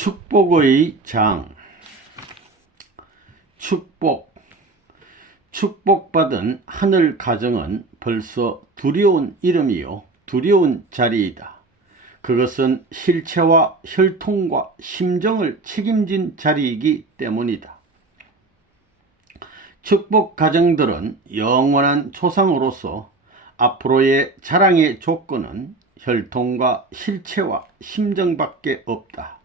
축복의 장. 축복받은 하늘 가정은 벌써 두려운 이름이요 두려운 자리이다. 그것은 실체와 혈통과 심정을 책임진 자리이기 때문이다. 축복 가정들은 영원한 조상으로서 앞으로의 자랑의 조건은 혈통과 실체와 심정밖에 없다.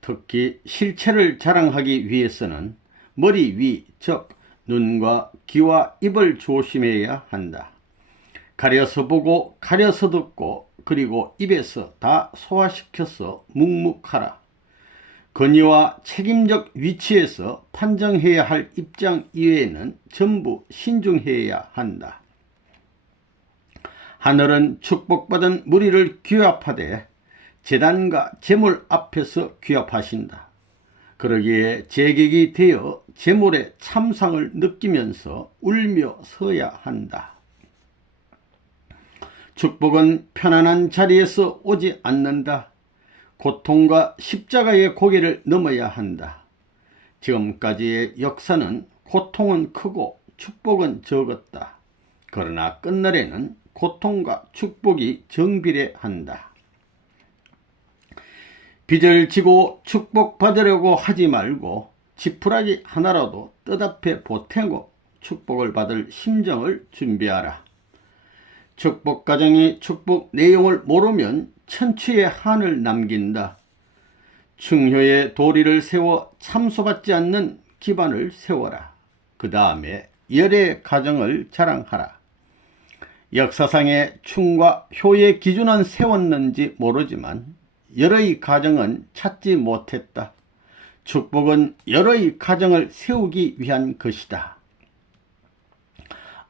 특히 실체를 자랑하기 위해서는 머리 위, 즉 눈과 귀와 입을 조심해야 한다. 가려서 보고 가려서 듣고 그리고 입에서 다 소화시켜서 묵묵하라. 권위와 책임적 위치에서 판정해야 할 입장 이외에는 전부 신중해야 한다. 하늘은 축복받은 무리를 규합하되 제단과 제물 앞에서 규합하신다. 그러기에 제객이 되어 제물의 참상을 느끼면서 울며 서야 한다. 축복은 편안한 자리에서 오지 않는다. 고통과 십자가의 고개를 넘어야 한다. 지금까지의 역사는 고통은 크고 축복은 적었다. 그러나 끝날에는 고통과 축복이 정비례한다. 빚을 지고 축복받으려고 하지 말고 지푸라기 하나라도 뜻앞에 보태고 축복을 받을 심정을 준비하라. 축복 가정이 축복 내용을 모르면 천추의 한을 남긴다. 충효의 도리를 세워 참소받지 않는 기반을 세워라. 그 다음에 열의 가정을 자랑하라. 역사상의 충과 효의 기준은 세웠는지 모르지만 열의 가정은 찾지 못했다. 축복은 열의 가정을 세우기 위한 것이다.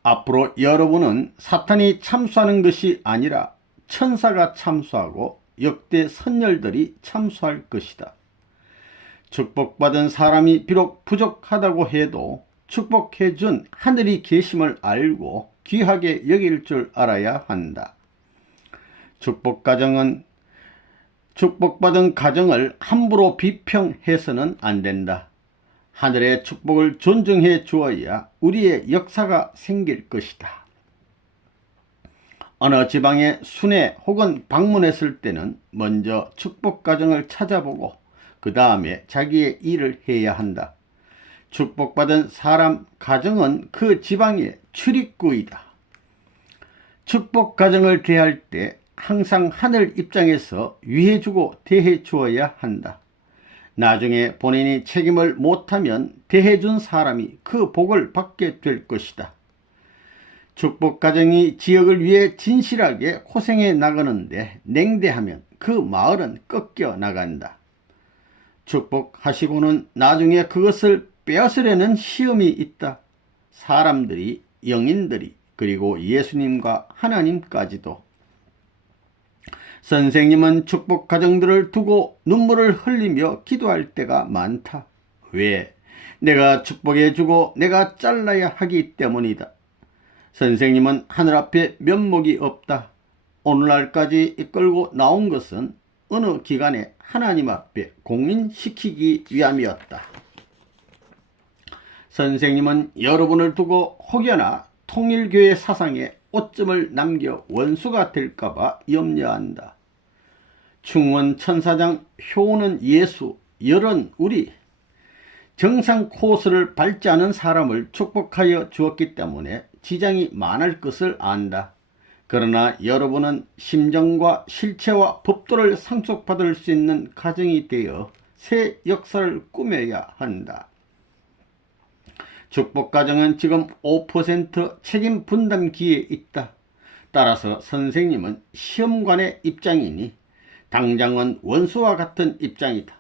앞으로 여러분은 사탄이 참수하는 것이 아니라 천사가 참수하고 역대 선열들이 참수할 것이다. 축복받은 사람이 비록 부족하다고 해도 축복해 준 하늘이 계심을 알고 귀하게 여길 줄 알아야 한다. 축복받은 가정을 함부로 비평해서는 안 된다. 하늘의 축복을 존중해 주어야 우리의 역사가 생길 것이다. 어느 지방에 순회 혹은 방문했을 때는 먼저 축복 가정을 찾아보고 그 다음에 자기의 일을 해야 한다. 축복받은 사람 가정은 그 지방의 출입구이다. 축복 가정을 대할 때 항상 하늘 입장에서 위해주고 대해주어야 한다. 나중에 본인이 책임을 못하면 대해준 사람이 그 복을 받게 될 것이다. 축복 가정이 지역을 위해 진실하게 고생해 나가는데 냉대하면 그 마을은 꺾여 나간다. 축복하시고는 나중에 그것을 빼앗으려는 시험이 있다. 사람들이, 영인들이, 그리고 예수님과 하나님까지도. 선생님은 축복 가정들을 두고 눈물을 흘리며 기도할 때가 많다. 왜? 내가 축복해주고 내가 잘라야 하기 때문이다. 선생님은 하늘 앞에 면목이 없다. 오늘날까지 이끌고 나온 것은 어느 기간에 하나님 앞에 공인시키기 위함이었다. 선생님은 여러분을 두고 혹여나 통일교회 사상에 오점을 남겨 원수가 될까봐 염려한다. 충원 천사장, 효는 예수, 열은 우리. 정상 코스를 밟지 않은 사람을 축복하여 주었기 때문에 지장이 많을 것을 안다. 그러나 여러분은 심정과 실체와 법도를 상속받을 수 있는 가정이 되어 새 역사를 꾸며야 한다. 축복 가정은 지금 5% 책임 분담기에 있다. 따라서 선생님은 시험관의 입장이니 당장은 원수와 같은 입장이다.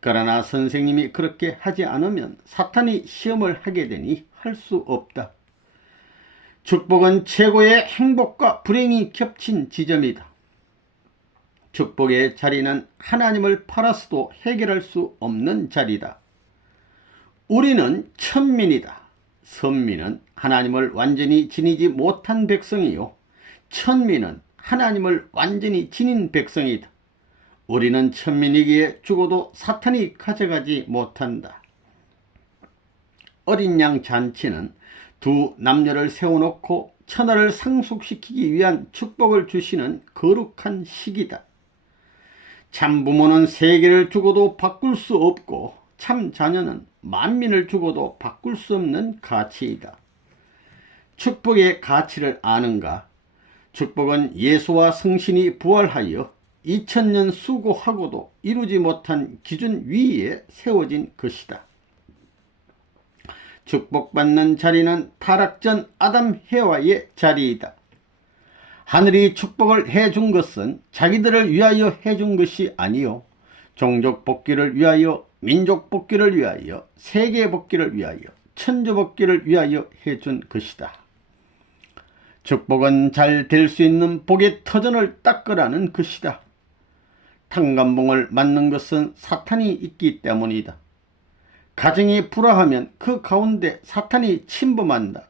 그러나 선생님이 그렇게 하지 않으면 사탄이 시험을 하게 되니 할 수 없다. 축복은 최고의 행복과 불행이 겹친 지점이다. 축복의 자리는 하나님을 팔아서도 해결할 수 없는 자리다. 우리는 천민이다. 선민은 하나님을 완전히 지니지 못한 백성이요 천민은 하나님을 완전히 지닌 백성이다. 우리는 천민이기에 죽어도 사탄이 가져가지 못한다. 어린 양 잔치는 두 남녀를 세워놓고 천하를 상속시키기 위한 축복을 주시는 거룩한 시기다. 참 부모는 세계를 죽어도 바꿀 수 없고 참 자녀는 만민을 죽어도 바꿀 수 없는 가치이다. 축복의 가치를 아는가? 축복은 예수와 성신이 부활하여 2000년 수고하고도 이루지 못한 기준 위에 세워진 것이다. 축복받는 자리는 타락전 아담 해와의 자리이다. 하늘이 축복을 해준 것은 자기들을 위하여 해준 것이 아니요 종족 복귀를 위하여, 민족 복귀를 위하여, 세계 복귀를 위하여, 천주 복귀를 위하여 해준 것이다. 축복은 잘 될 수 있는 복의 터전을 닦으라는 것이다. 탕감봉을 맞는 것은 사탄이 있기 때문이다. 가정이 불화하면 그 가운데 사탄이 침범한다.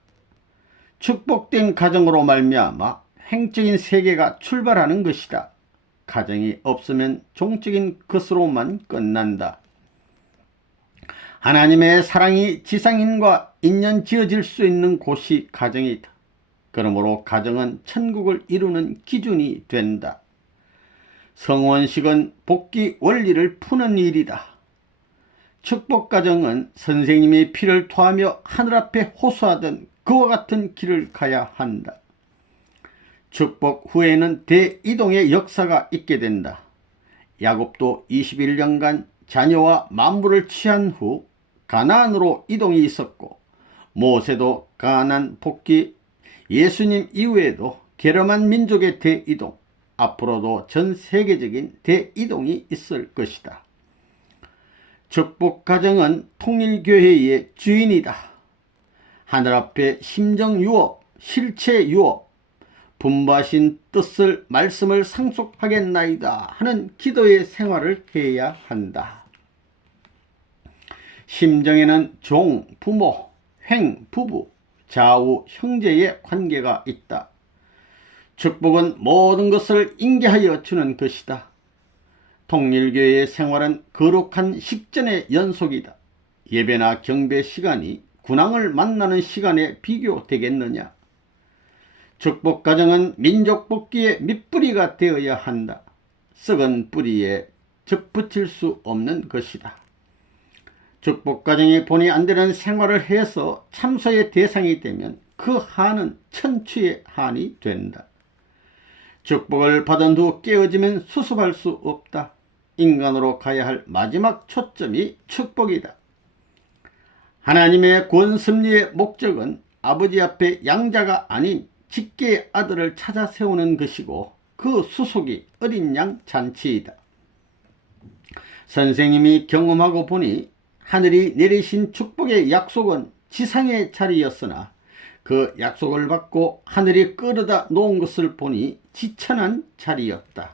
축복된 가정으로 말미암아 행적인 세계가 출발하는 것이다. 가정이 없으면 종적인 것으로만 끝난다. 하나님의 사랑이 지상인과 인연 지어질 수 있는 곳이 가정이다. 그러므로 가정은 천국을 이루는 기준이 된다. 성원식은 복귀 원리를 푸는 일이다. 축복가정은 선생님이 피를 토하며 하늘 앞에 호소하던 그와 같은 길을 가야 한다. 축복 후에는 대이동의 역사가 있게 된다. 야곱도 21년간 자녀와 만물을 취한 후 가나안으로 이동이 있었고, 모세도 가나안 복귀, 예수님 이후에도 게르만 민족의 대이동, 앞으로도 전 세계적인 대이동이 있을 것이다. 축복가정은 통일교회의 주인이다. 하늘 앞에 심정유업, 실체유업, 분부하신 뜻을 말씀을 상속하겠나이다 하는 기도의 생활을 해야 한다. 심정에는 종, 부모, 횡, 부부, 좌우, 형제의 관계가 있다. 축복은 모든 것을 인계하여 주는 것이다. 통일교회의 생활은 거룩한 식전의 연속이다. 예배나 경배 시간이 군왕을 만나는 시간에 비교되겠느냐? 축복가정은 민족 복귀의 밑뿌리가 되어야 한다. 썩은 뿌리에 접붙일 수 없는 것이다. 축복가정이 본의 안 되는 생활을 해서 참소의 대상이 되면 그 한은 천추의 한이 된다. 축복을 받은 후 깨어지면 수습할 수 없다. 인간으로 가야 할 마지막 초점이 축복이다. 하나님의 구원 섭리의 목적은 아버지 앞에 양자가 아닌 직계의 아들을 찾아 세우는 것이고, 그 수속이 어린 양 잔치이다. 선생님이 경험하고 보니 하늘이 내리신 축복의 약속은 지상의 자리였으나 그 약속을 받고 하늘이 끌어다 놓은 것을 보니 지천한 자리였다.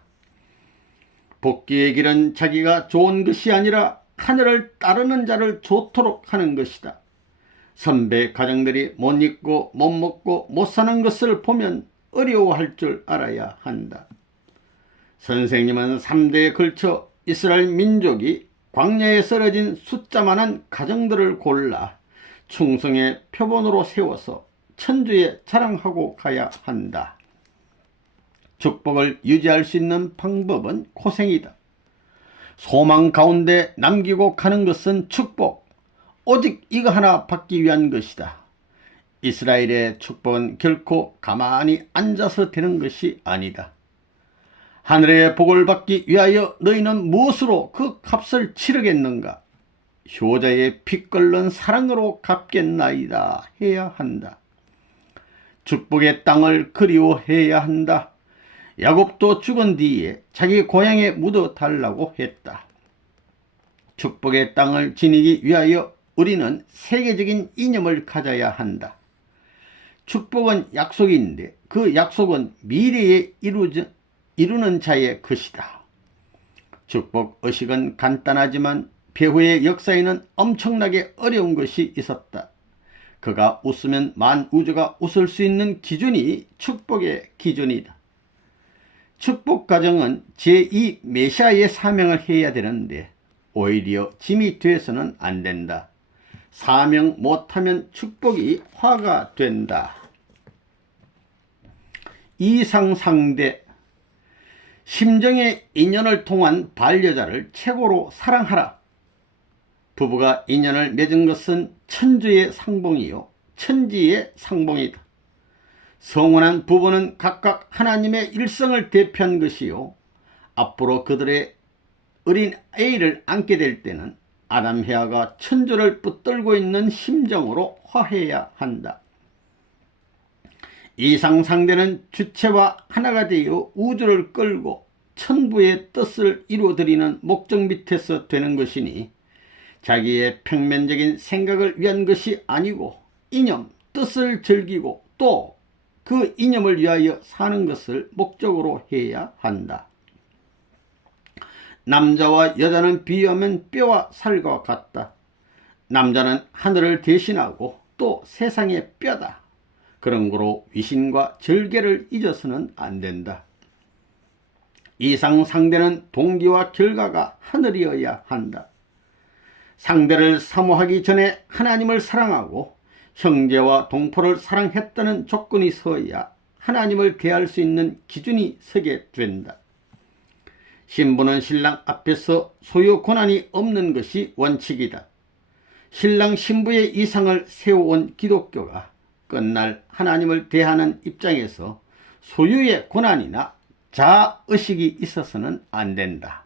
복귀의 길은 자기가 좋은 것이 아니라 하늘을 따르는 자를 좋도록 하는 것이다. 선배 가정들이 못 입고 못 먹고 못 사는 것을 보면 어려워할 줄 알아야 한다. 선생님은 3대에 걸쳐 이스라엘 민족이 광야에 쓰러진 숫자만한 가정들을 골라 충성의 표본으로 세워서 천주에 자랑하고 가야 한다. 축복을 유지할 수 있는 방법은 고생이다. 소망 가운데 남기고 가는 것은 축복, 오직 이거 하나 받기 위한 것이다. 이스라엘의 축복은 결코 가만히 앉아서 되는 것이 아니다. 하늘의 복을 받기 위하여 너희는 무엇으로 그 값을 치르겠는가? 효자의 피 끓는 사랑으로 갚겠나이다 해야 한다. 축복의 땅을 그리워해야 한다. 야곱도 죽은 뒤에 자기 고향에 묻어 달라고 했다. 축복의 땅을 지니기 위하여 우리는 세계적인 이념을 가져야 한다. 축복은 약속인데 그 약속은 미래에 이루는 자의 것이다. 축복 의식은 간단하지만 배후의 역사에는 엄청나게 어려운 것이 있었다. 그가 웃으면 만우주가 웃을 수 있는 기준이 축복의 기준이다. 축복가정은 제2 메시아의 사명을 해야 되는데 오히려 짐이 돼서는 안 된다. 사명 못하면 축복이 화가 된다. 이상상대. 심정의 인연을 통한 반려자를 최고로 사랑하라. 부부가 인연을 맺은 것은 천주의 상봉이요 천지의 상봉이다. 성원한 부부는 각각 하나님의 일성을 대표한 것이요 앞으로 그들의 어린 아이를 안게 될 때는 아담 헤아가 천주를 붙들고 있는 심정으로 화해야 한다. 이상상대는 주체와 하나가 되어 우주를 끌고 천부의 뜻을 이루어드리는 목적 밑에서 되는 것이니 자기의 평면적인 생각을 위한 것이 아니고 이념, 뜻을 즐기고 또 그 이념을 위하여 사는 것을 목적으로 해야 한다. 남자와 여자는 비유하면 뼈와 살과 같다. 남자는 하늘을 대신하고 또 세상의 뼈다. 그런 거로 위신과 절개를 잊어서는 안 된다. 이상상대는 동기와 결과가 하늘이어야 한다. 상대를 사모하기 전에 하나님을 사랑하고 형제와 동포를 사랑했다는 조건이 서야 하나님을 대할 수 있는 기준이 서게 된다. 신부는 신랑 앞에서 소유 권한이 없는 것이 원칙이다. 신랑 신부의 이상을 세워온 기독교가 끝날 하나님을 대하는 입장에서 소유의 권한이나 자아의식이 있어서는 안 된다.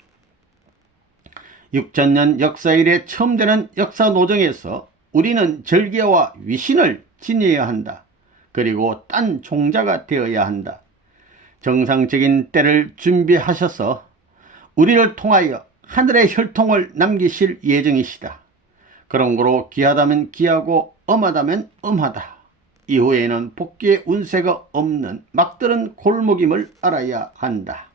6천년 역사 이래 처음 되는 역사 노정에서 우리는 절개와 위신을 지녀야 한다. 그리고 딴 종자가 되어야 한다. 정상적인 때를 준비하셔서 우리를 통하여 하늘의 혈통을 남기실 예정이시다. 그런 거로 귀하다면 귀하고 엄하다면 엄하다. 이후에는 복귀의 운세가 없는 막들은 골목임을 알아야 한다.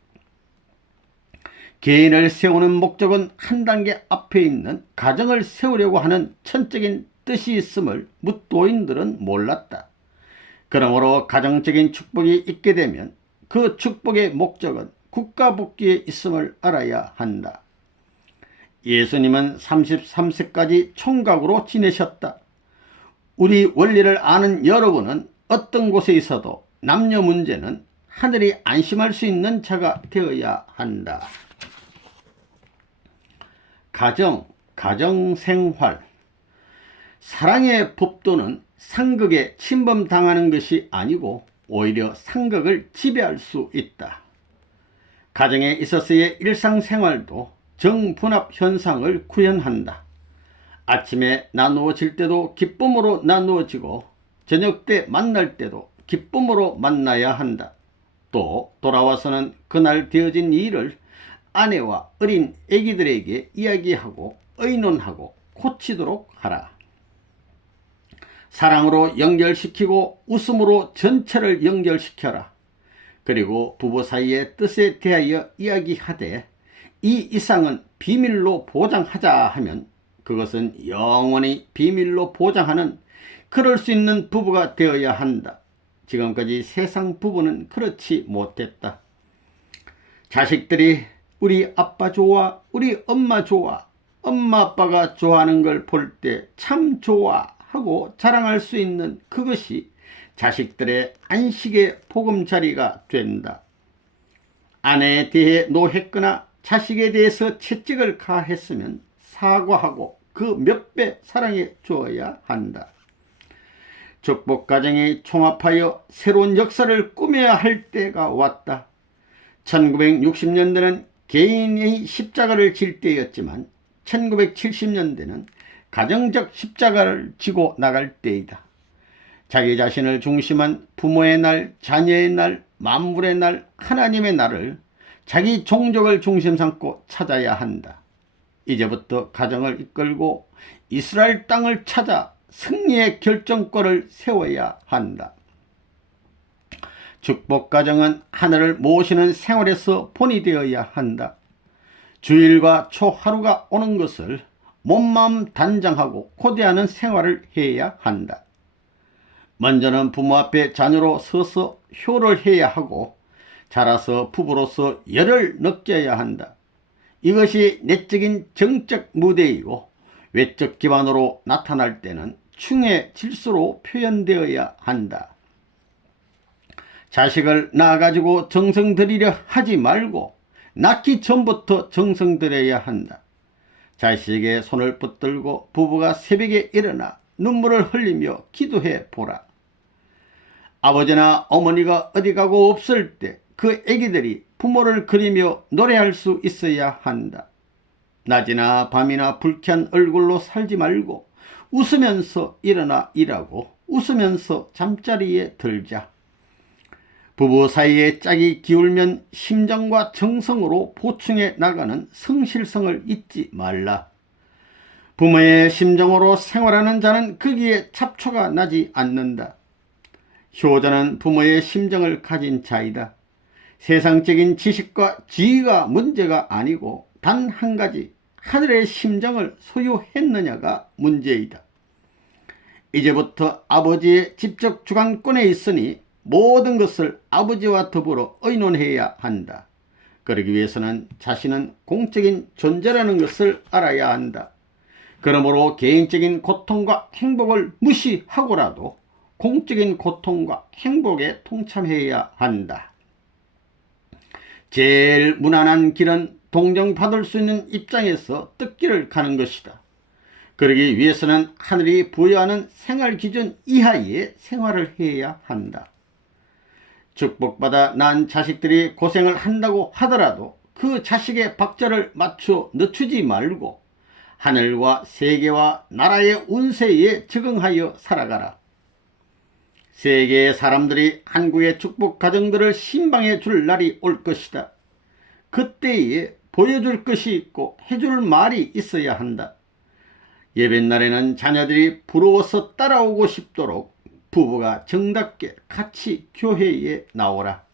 개인을 세우는 목적은 한 단계 앞에 있는 가정을 세우려고 하는 천적인 뜻이 있음을 무도인들은 몰랐다. 그러므로 가정적인 축복이 있게 되면 그 축복의 목적은 국가 복귀에 있음을 알아야 한다. 예수님은 33세까지 총각으로 지내셨다. 우리 원리를 아는 여러분은 어떤 곳에 있어도 남녀 문제는 하늘이 안심할 수 있는 자가 되어야 한다. 가정생활. 사랑의 법도는 상극에 침범당하는 것이 아니고 오히려 상극을 지배할 수 있다. 가정에 있어서의 일상생활도 정분합 현상을 구현한다. 아침에 나누어질 때도 기쁨으로 나누어지고 저녁 때 만날 때도 기쁨으로 만나야 한다. 또 돌아와서는 그날 되어진 일을 아내와 어린 아기들에게 이야기하고 의논하고 고치도록 하라. 사랑으로 연결시키고 웃음으로 전체를 연결시켜라. 그리고 부부 사이의 뜻에 대하여 이야기하되 이 이상은 비밀로 보장하자 하면 그것은 영원히 비밀로 보장하는 그럴 수 있는 부부가 되어야 한다. 지금까지 세상 부부는 그렇지 못했다. 자식들이 우리 아빠 좋아, 우리 엄마 좋아, 엄마 아빠가 좋아하는 걸 볼 때 참 좋아 하고 자랑할 수 있는 그것이 자식들의 안식의 보금자리가 된다. 아내에 대해 노했거나 자식에 대해서 채찍을 가했으면 사과하고 그 몇 배 사랑해 주어야 한다. 축복가정이 총합하여 새로운 역사를 꾸며야 할 때가 왔다. 1960년대는 개인의 십자가를 질 때였지만 1970년대는 가정적 십자가를 지고 나갈 때이다. 자기 자신을 중심한 부모의 날, 자녀의 날, 만물의 날, 하나님의 날을 자기 종족을 중심 삼고 찾아야 한다. 이제부터 가정을 이끌고 이스라엘 땅을 찾아 승리의 결정권을 세워야 한다. 축복가정은 하늘을 모시는 생활에서 본이 되어야 한다. 주일과 초하루가 오는 것을 몸마음 단장하고 고대하는 생활을 해야 한다. 먼저는 부모 앞에 자녀로 서서 효를 해야 하고 자라서 부부로서 열을 느껴야 한다. 이것이 내적인 정적 무대이고 외적 기반으로 나타날 때는 충의 질서로 표현되어야 한다. 자식을 낳아가지고 정성 들이려 하지 말고 낳기 전부터 정성 들여야 한다. 자식의 손을 붙들고 부부가 새벽에 일어나 눈물을 흘리며 기도해 보라. 아버지나 어머니가 어디 가고 없을 때 그 애기들이 부모를 그리며 노래할 수 있어야 한다. 낮이나 밤이나 불쾌한 얼굴로 살지 말고 웃으면서 일어나 일하고 웃으면서 잠자리에 들자. 부부 사이에 짝이 기울면 심정과 정성으로 보충해 나가는 성실성을 잊지 말라. 부모의 심정으로 생활하는 자는 거기에 잡초가 나지 않는다. 효자는 부모의 심정을 가진 자이다. 세상적인 지식과 지위가 문제가 아니고 단 한 가지, 하늘의 심정을 소유했느냐가 문제이다. 이제부터 아버지의 직접 주관권에 있으니 모든 것을 아버지와 더불어 의논해야 한다. 그러기 위해서는 자신은 공적인 존재라는 것을 알아야 한다. 그러므로 개인적인 고통과 행복을 무시하고라도 공적인 고통과 행복에 동참해야 한다. 제일 무난한 길은 동정받을 수 있는 입장에서 뜻길을 가는 것이다. 그러기 위해서는 하늘이 부여하는 생활 기준 이하의 생활을 해야 한다. 축복받아 낳은 자식들이 고생을 한다고 하더라도 그 자식의 박자를 맞춰 늦추지 말고 하늘과 세계와 나라의 운세에 적응하여 살아가라. 세계의 사람들이 한국의 축복 가정들을 신방해 줄 날이 올 것이다. 그때에 보여줄 것이 있고 해줄 말이 있어야 한다. 예배날에는 자녀들이 부러워서 따라오고 싶도록 부부가 정답게 같이 교회에 나오라.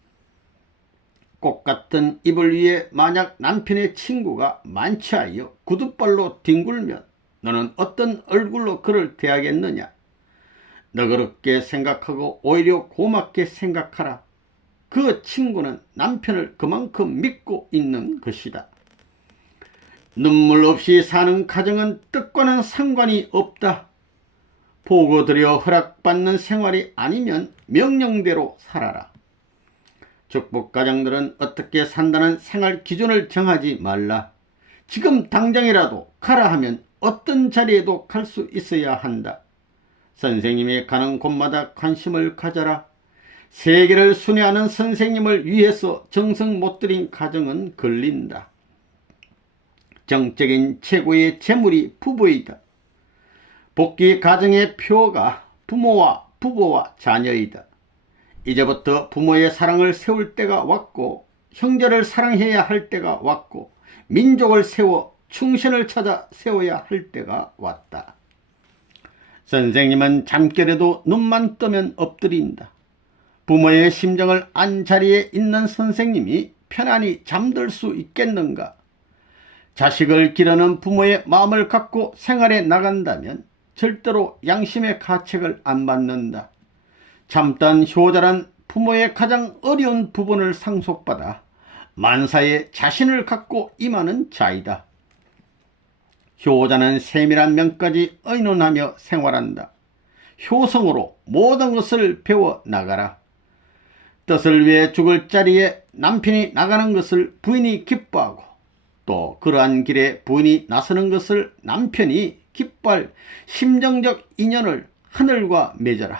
꽃 같은 이불 위에 만약 남편의 친구가 만취하여 구둣발로 뒹굴면 너는 어떤 얼굴로 그를 대하겠느냐? 너그럽게 생각하고 오히려 고맙게 생각하라. 그 친구는 남편을 그만큼 믿고 있는 것이다. 눈물 없이 사는 가정은 뜻과는 상관이 없다. 보고 드려 허락받는 생활이 아니면 명령대로 살아라. 축복 가정들은 어떻게 산다는 생활 기준을 정하지 말라. 지금 당장이라도 가라 하면 어떤 자리에도 갈 수 있어야 한다. 선생님이 가는 곳마다 관심을 가져라. 세계를 순회하는 선생님을 위해서 정성 못 들인 가정은 걸린다. 정적인 최고의 재물이 부부이다. 복귀 가정의 표가 부모와 부부와 자녀이다. 이제부터 부모의 사랑을 세울 때가 왔고 형제를 사랑해야 할 때가 왔고 민족을 세워 충신을 찾아 세워야 할 때가 왔다. 선생님은 잠결에도 눈만 뜨면 엎드린다. 부모의 심정을 안 자리에 있는 선생님이 편안히 잠들 수 있겠는가? 자식을 기르는 부모의 마음을 갖고 생활에 나간다면 절대로 양심의 가책을 안 받는다. 참된 효자란 부모의 가장 어려운 부분을 상속받아 만사에 자신을 갖고 임하는 자이다. 효자는 세밀한 면까지 의논하며 생활한다. 효성으로 모든 것을 배워 나가라. 뜻을 위해 죽을 자리에 남편이 나가는 것을 부인이 기뻐하고 또 그러한 길에 부인이 나서는 것을 남편이 기뻐할 심정적 인연을 하늘과 맺어라.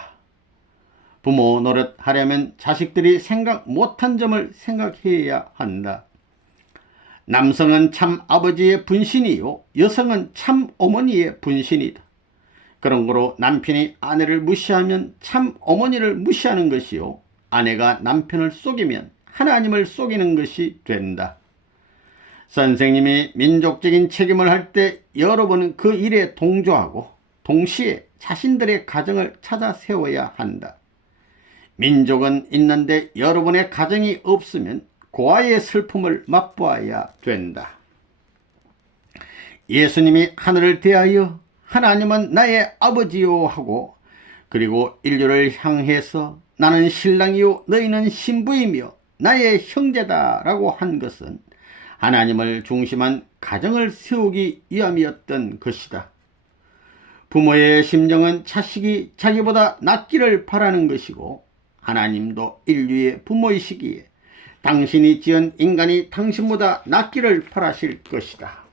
부모 노릇하려면 자식들이 생각 못한 점을 생각해야 한다. 남성은 참 아버지의 분신이요 여성은 참 어머니의 분신이다. 그런 거로 남편이 아내를 무시하면 참 어머니를 무시하는 것이요 아내가 남편을 속이면 하나님을 속이는 것이 된다. 선생님이 민족적인 책임을 할 때 여러분은 그 일에 동조하고 동시에 자신들의 가정을 찾아 세워야 한다. 민족은 있는데 여러분의 가정이 없으면 고아의 슬픔을 맛보아야 된다. 예수님이 하늘을 대하여 하나님은 나의 아버지요 하고 그리고 인류를 향해서 나는 신랑이요 너희는 신부이며 나의 형제다 라고 한 것은 하나님을 중심한 가정을 세우기 위함이었던 것이다. 부모의 심정은 자식이 자기보다 낫기를 바라는 것이고, 하나님도 인류의 부모이시기에 당신이 지은 인간이 당신보다 낫기를 바라실 것이다.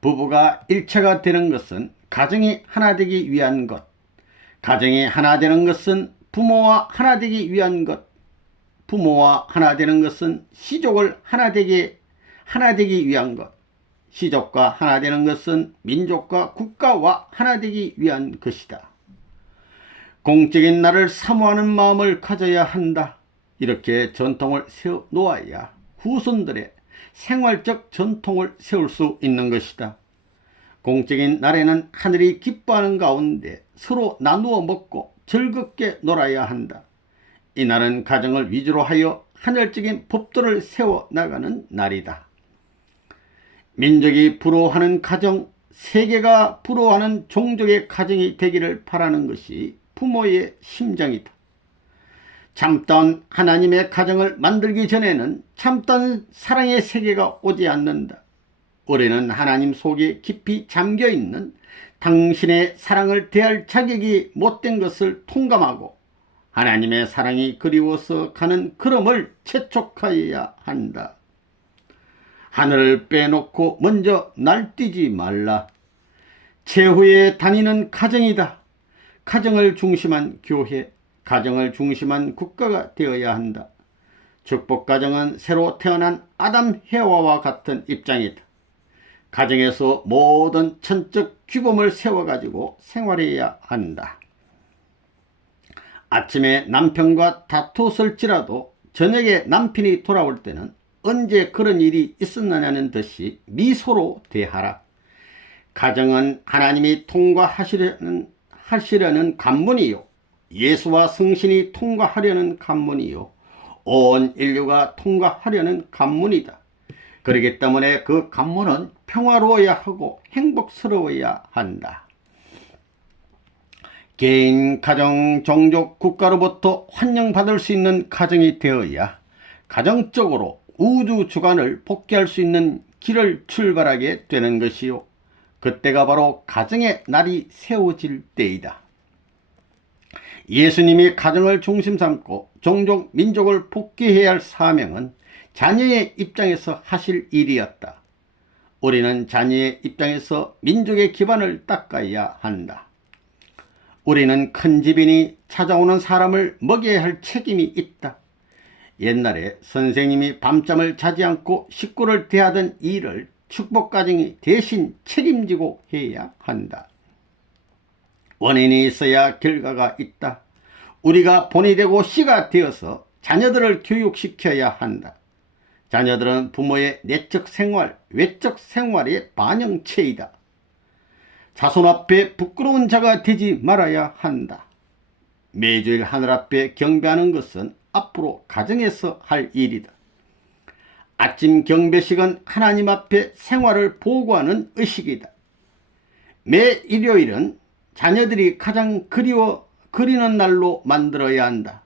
부부가 일체가 되는 것은 가정이 하나 되기 위한 것, 가정이 하나 되는 것은 부모와 하나 되기 위한 것, 부모와 하나 되는 것은 시족을 하나 되기 위한 것, 시족과 하나 되는 것은 민족과 국가와 하나 되기 위한 것이다. 공적인 나를 사모하는 마음을 가져야 한다. 이렇게 전통을 세워 놓아야 후손들의 생활적 전통을 세울 수 있는 것이다. 공적인 날에는 하늘이 기뻐하는 가운데 서로 나누어 먹고 즐겁게 놀아야 한다. 이날은 가정을 위주로 하여 하늘적인 법도를 세워 나가는 날이다. 민족이 부러워하는 가정, 세계가 부러워하는 종족의 가정이 되기를 바라는 것이 부모의 심정이다. 참다운 하나님의 가정을 만들기 전에는 참다운 사랑의 세계가 오지 않는다. 우리는 하나님 속에 깊이 잠겨있는 당신의 사랑을 대할 자격이 못된 것을 통감하고 하나님의 사랑이 그리워서 가는 걸음을 재촉하여야 한다. 하늘을 빼놓고 먼저 날뛰지 말라. 최후에 다니는 가정이다. 가정을 중심한 교회, 가정을 중심한 국가가 되어야 한다. 축복가정은 새로 태어난 아담 해와와 같은 입장이다. 가정에서 모든 천적 규범을 세워가지고 생활해야 한다. 아침에 남편과 다투었을지라도 저녁에 남편이 돌아올 때는 언제 그런 일이 있었느냐는 듯이 미소로 대하라. 가정은 하나님이 통과하시려는 관문이요, 예수와 성신이 통과하려는 관문이요, 온 인류가 통과하려는 관문이다. 그렇기 때문에 그 관문은 평화로워야 하고 행복스러워야 한다. 개인, 가정, 종족, 국가로부터 환영받을 수 있는 가정이 되어야 가정적으로 우주 주관을 복귀할 수 있는 길을 출발하게 되는 것이요, 그때가 바로 가정의 날이 세워질 때이다. 예수님이 가정을 중심 삼고 종족, 민족을 복귀해야 할 사명은 자녀의 입장에서 하실 일이었다. 우리는 자녀의 입장에서 민족의 기반을 닦아야 한다. 우리는 큰 집이니 찾아오는 사람을 먹여야 할 책임이 있다. 옛날에 선생님이 밤잠을 자지 않고 식구를 대하던 일을 축복가정이 대신 책임지고 해야 한다. 원인이 있어야 결과가 있다. 우리가 본이 되고 씨가 되어서 자녀들을 교육시켜야 한다. 자녀들은 부모의 내적 생활, 외적 생활의 반영체이다. 자손 앞에 부끄러운 자가 되지 말아야 한다. 매주일 하늘 앞에 경배하는 것은 앞으로 가정에서 할 일이다. 아침 경배식은 하나님 앞에 생활을 보고하는 의식이다. 매 일요일은 자녀들이 가장 그리는 날로 만들어야 한다.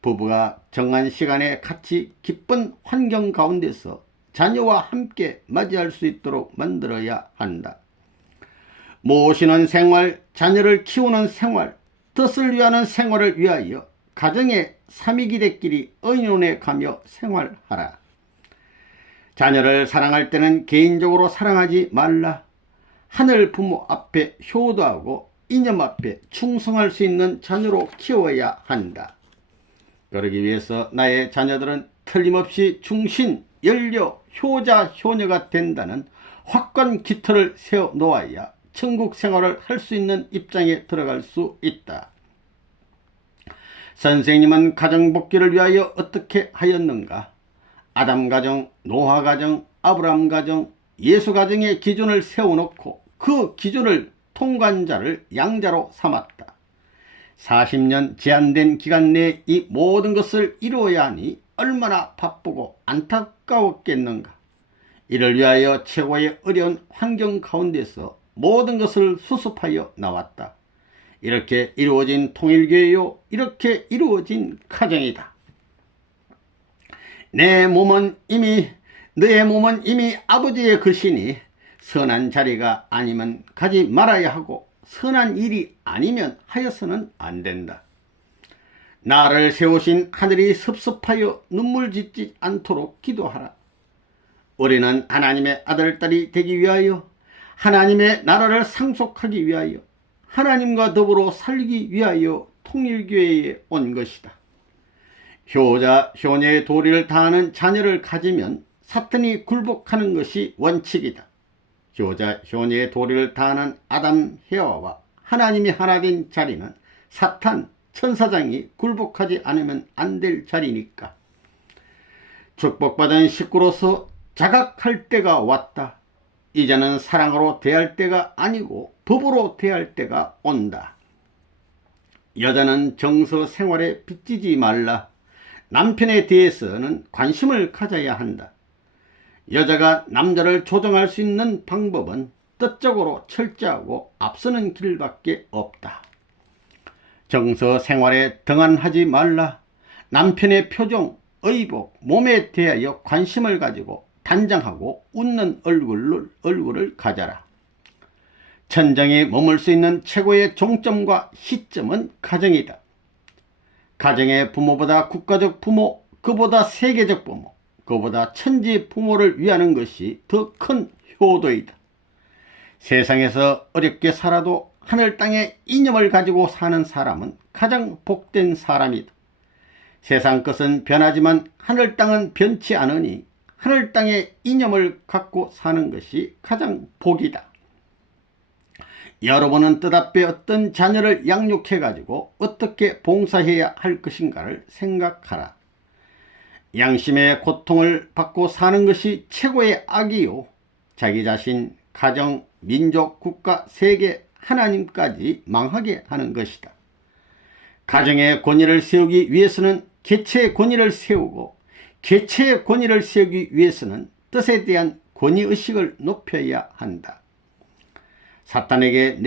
부부가 정한 시간에 같이 기쁜 환경 가운데서 자녀와 함께 맞이할 수 있도록 만들어야 한다. 모시는 생활, 자녀를 키우는 생활, 뜻을 위하는 생활을 위하여 가정의 삼위기대끼리 의논해 가며 생활하라. 자녀를 사랑할 때는 개인적으로 사랑하지 말라. 하늘 부모 앞에 효도하고 이념 앞에 충성할 수 있는 자녀로 키워야 한다. 그러기 위해서 나의 자녀들은 틀림없이 충신, 연료, 효자, 효녀가 된다는 확고한 깃털을 세워 놓아야 천국 생활을 할 수 있는 입장에 들어갈 수 있다. 선생님은 가정 복귀를 위하여 어떻게 하였는가? 아담 가정, 노아 가정, 아브라함 가정, 예수 가정의 기준을 세워놓고 그 기준을 통과한 자를 양자로 삼았다. 40년 제한된 기간 내에 이 모든 것을 이루어야 하니 얼마나 바쁘고 안타까웠겠는가. 이를 위하여 최고의 어려운 환경 가운데서 모든 것을 수습하여 나왔다. 이렇게 이루어진 통일교회요, 이렇게 이루어진 가정이다. 너의 몸은 이미 아버지의 것이니 선한 자리가 아니면 가지 말아야 하고 선한 일이 아니면 하여서는 안 된다. 나를 세우신 하늘이 섭섭하여 눈물 짓지 않도록 기도하라. 우리는 하나님의 아들딸이 되기 위하여 하나님의 나라를 상속하기 위하여 하나님과 더불어 살기 위하여 통일교회에 온 것이다. 효자, 효녀의 도리를 다하는 자녀를 가지면 사탄이 굴복하는 것이 원칙이다. 효자, 효녀의 도리를 다하는 아담, 해와와 하나님이 하나 된 자리는 사탄, 천사장이 굴복하지 않으면 안 될 자리니까. 축복받은 식구로서 자각할 때가 왔다. 이제는 사랑으로 대할 때가 아니고 법으로 대할 때가 온다. 여자는 정서 생활에 빚지지 말라. 남편에 대해서는 관심을 가져야 한다. 여자가 남자를 조정할 수 있는 방법은 뜻적으로 철저하고 앞서는 길밖에 없다. 정서 생활에 등한하지 말라. 남편의 표정, 의복, 몸에 대하여 관심을 가지고 단정하고 웃는 얼굴을 가져라. 천장에 머물 수 있는 최고의 종점과 시점은 가정이다. 가정의 부모보다 국가적 부모, 그보다 세계적 부모, 그보다 천지 부모를 위하는 것이 더 큰 효도이다. 세상에서 어렵게 살아도 하늘 땅의 이념을 가지고 사는 사람은 가장 복된 사람이다. 세상 것은 변하지만 하늘 땅은 변치 않으니 하늘 땅의 이념을 갖고 사는 것이 가장 복이다. 여러분은 뜻앞에 어떤 자녀를 양육해 가지고 어떻게 봉사해야 할 것인가를 생각하라. 양심의 고통을 받고 사는 것이 최고의 악이요, 자기 자신, 가정, 민족, 국가, 세계, 하나님까지 망하게 하는 것이다. 가정의 권위를 세우기 위해서는 개체의 권위를 세우고, 개체의 권위를 세우기 위해서는 뜻에 대한 권위의식을 높여야 한다. 사탄에게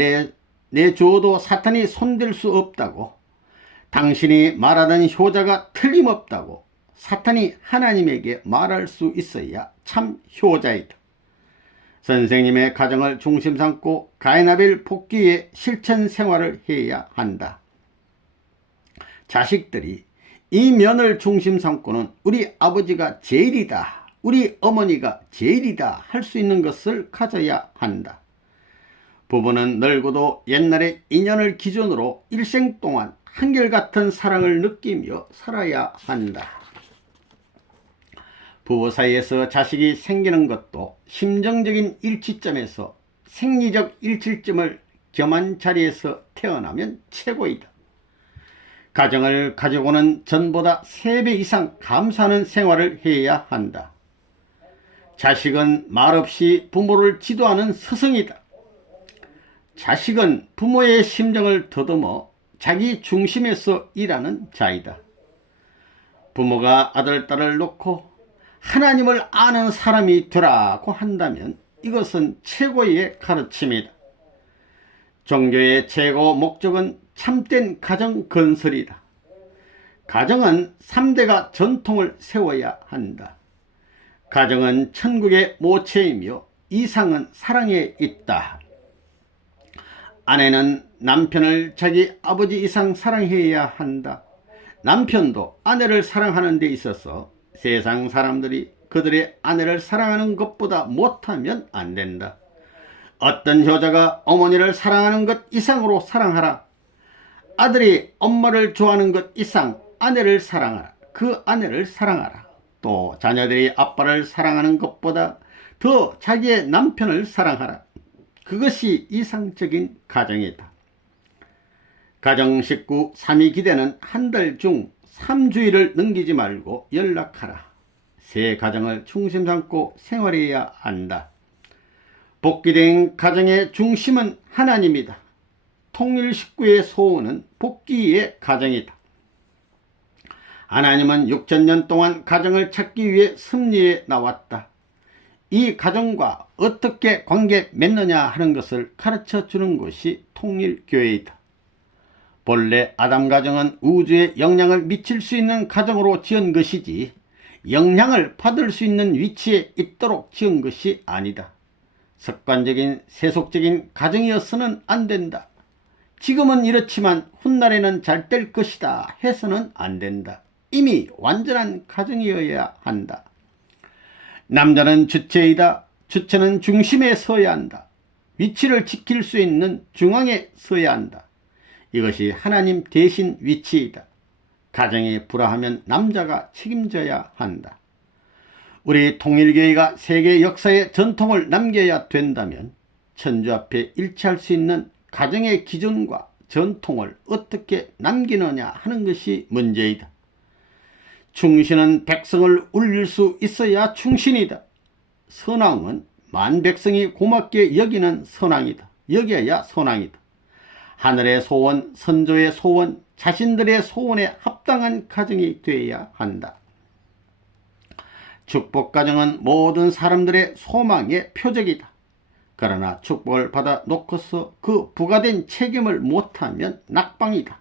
내주어도 사탄이 손댈 수 없다고, 당신이 말하던 효자가 틀림없다고 사탄이 하나님에게 말할 수 있어야 참 효자이다. 선생님의 가정을 중심 삼고 가인아벨 복귀의 실천 생활을 해야 한다. 자식들이 이 면을 중심 삼고는 우리 아버지가 제일이다, 우리 어머니가 제일이다 할 수 있는 것을 가져야 한다. 부부는 늙어도 옛날의 인연을 기준으로 일생 동안 한결같은 사랑을 느끼며 살아야 한다. 부부 사이에서 자식이 생기는 것도 심정적인 일치점에서 생리적 일치점을 겸한 자리에서 태어나면 최고이다. 가정을 가지고는 전보다 3배 이상 감사하는 생활을 해야 한다. 자식은 말없이 부모를 지도하는 스승이다. 자식은 부모의 심정을 더듬어 자기 중심에서 일하는 자이다. 부모가 아들, 딸을 놓고 하나님을 아는 사람이 되라고 한다면 이것은 최고의 가르침이다. 종교의 최고 목적은 참된 가정 건설이다. 가정은 3대가 전통을 세워야 한다. 가정은 천국의 모체이며 이상은 사랑에 있다. 아내는 남편을 자기 아버지 이상 사랑해야 한다. 남편도 아내를 사랑하는 데 있어서 세상 사람들이 그들의 아내를 사랑하는 것보다 못하면 안 된다. 어떤 효자가 어머니를 사랑하는 것 이상으로 사랑하라. 아들이 엄마를 좋아하는 것 이상 아내를 사랑하라. 그 아내를 사랑하라. 또 자녀들이 아빠를 사랑하는 것보다 더 자기의 남편을 사랑하라. 그것이 이상적인 가정이다. 가정 식구 3위 기대는 한 달 중 3주일을 넘기지 말고 연락하라. 새 가정을 중심 삼고 생활해야 한다. 복귀된 가정의 중심은 하나님이다. 통일 식구의 소원은 복귀의 가정이다. 하나님은 6,000년 동안 가정을 찾기 위해 섭리에 나왔다. 이 가정과 어떻게 관계 맺느냐 하는 것을 가르쳐 주는 것이 통일교회이다. 본래 아담 가정은 우주에 영향을 미칠 수 있는 가정으로 지은 것이지 영향을 받을 수 있는 위치에 있도록 지은 것이 아니다. 습관적인 세속적인 가정이어서는 안 된다. 지금은 이렇지만 훗날에는 잘 될 것이다 해서는 안 된다. 이미 완전한 가정이어야 한다. 남자는 주체이다. 주체는 중심에 서야 한다. 위치를 지킬 수 있는 중앙에 서야 한다. 이것이 하나님 대신 위치이다. 가정에 불화하면 남자가 책임져야 한다. 우리 통일교회가 세계 역사의 전통을 남겨야 된다면 천주 앞에 일치할 수 있는 가정의 기준과 전통을 어떻게 남기느냐 하는 것이 문제이다. 충신은 백성을 울릴 수 있어야 충신이다. 선왕은 만 백성이 고맙게 여기는 선왕이다. 여겨야 선왕이다. 하늘의 소원, 선조의 소원, 자신들의 소원에 합당한 가정이 되어야 한다. 축복가정은 모든 사람들의 소망의 표적이다. 그러나 축복을 받아 놓고서 그 부과된 책임을 못하면 낙방이다.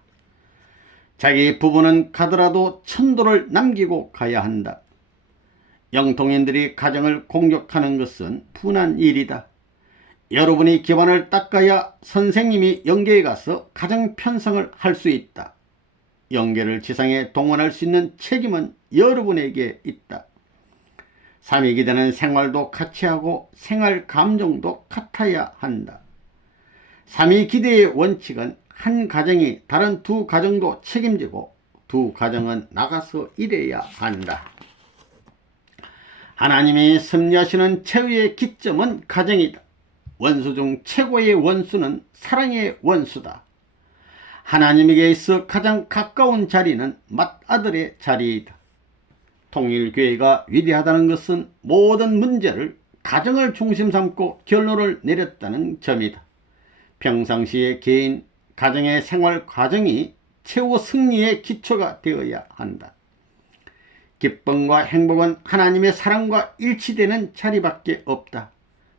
자기 부부는 가더라도 천도를 남기고 가야 한다. 영통인들이 가정을 공격하는 것은 분한 일이다. 여러분이 기반을 닦아야 선생님이 영계에 가서 가정 편성을 할 수 있다. 영계를 지상에 동원할 수 있는 책임은 여러분에게 있다. 삼위기대는 생활도 같이 하고 생활 감정도 같아야 한다. 삼위기대의 원칙은 한 가정이 다른 두 가정도 책임지고 두 가정은 나가서 일해야 한다. 하나님이 섭리하시는 최후의 기점은 가정이다. 원수 중 최고의 원수는 사랑의 원수다. 하나님에게 있어 가장 가까운 자리는 맏아들의 자리이다. 통일교회가 위대하다는 것은 모든 문제를 가정을 중심 삼고 결론을 내렸다는 점이다. 평상시의 개인, 가정의 생활 과정이 최후 승리의 기초가 되어야 한다. 기쁨과 행복은 하나님의 사랑과 일치되는 자리밖에 없다.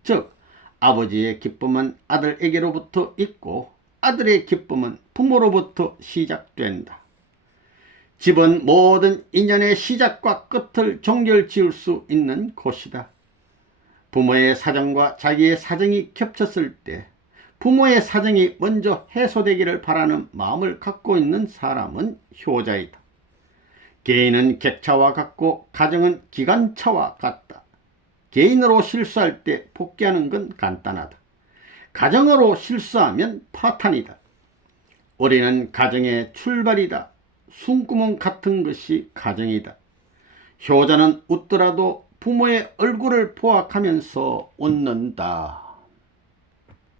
즉 아버지의 기쁨은 아들에게로부터 있고 아들의 기쁨은 부모로부터 시작된다. 집은 모든 인연의 시작과 끝을 종결지을 수 있는 곳이다. 부모의 사정과 자기의 사정이 겹쳤을 때 부모의 사정이 먼저 해소되기를 바라는 마음을 갖고 있는 사람은 효자이다. 개인은 객차와 같고 가정은 기관차와 같다. 개인으로 실수할 때 복귀하는 건 간단하다. 가정으로 실수하면 파탄이다. 우리는 가정의 출발이다. 숨구멍 같은 것이 가정이다. 효자는 웃더라도 부모의 얼굴을 보아가면서 웃는다.